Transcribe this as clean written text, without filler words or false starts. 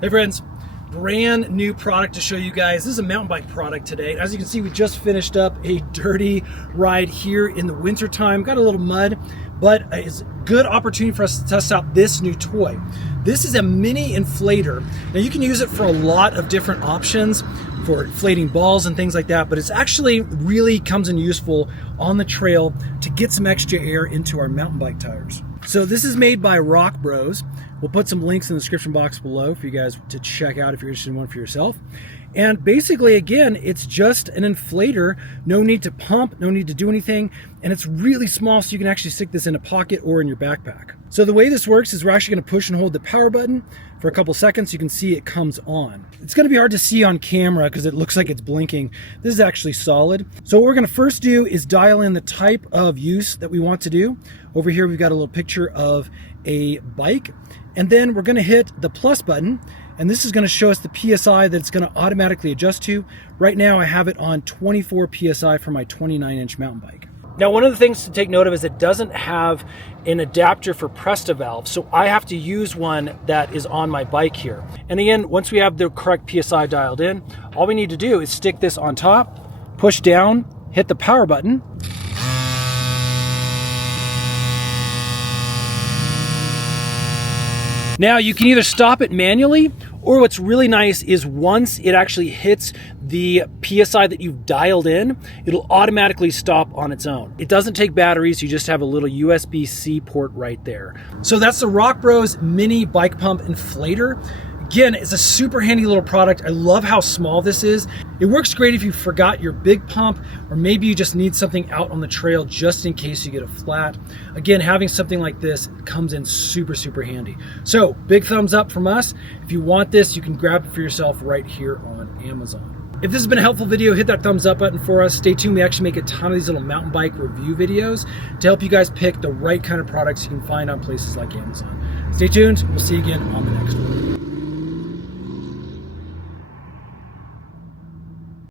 Hey friends, brand new product to show you guys. This is a mountain bike product today. As you can see, we just finished up a dirty ride here in the winter time. Got a little mud, but it's a good opportunity for us to test out this new toy. This is a mini inflator. Now you can use it for a lot of different options for inflating balls and things like that, but it's actually really comes in useful on the trail to get some extra air into our mountain bike tires. So this is made by Rockbros. We'll put some links in the description box below for you guys to check out if you're interested in one for yourself. And basically, again, it's just an inflator. No need to pump, no need to do anything. And it's really small, so you can actually stick this in a pocket or in your backpack. So the way this works is we're actually gonna push and hold the power button for a couple seconds. You can see it comes on. It's gonna be hard to see on camera because it looks like it's blinking. This is actually solid. So what we're gonna first do is dial in the type of use that we want to do. Over here, we've got a little picture of a bike. And then we're gonna hit the plus button, and this is gonna show us the PSI that it's gonna automatically adjust to. Right now I have it on 24 PSI for my 29-inch mountain bike. Now, one of the things to take note of is it doesn't have an adapter for Presta valve, so I have to use one that is on my bike here. And again, once we have the correct PSI dialed in, all we need to do is stick this on top, push down, hit the power button. Now you can either stop it manually, or what's really nice is once it actually hits the PSI that you've dialed in, it'll automatically stop on its own. It doesn't take batteries, you just have a little USB-C port right there. So that's the Rockbros mini bike pump inflator. Again, it's a super handy little product. I love how small this is. It works great if you forgot your big pump, or maybe you just need something out on the trail just in case you get a flat. Again, having something like this comes in super, super handy. So big thumbs up from us. If you want this, you can grab it for yourself right here on Amazon. If this has been a helpful video, hit that thumbs up button for us. Stay tuned, we actually make a ton of these little mountain bike review videos to help you guys pick the right kind of products you can find on places like Amazon. Stay tuned, we'll see you again on the next one.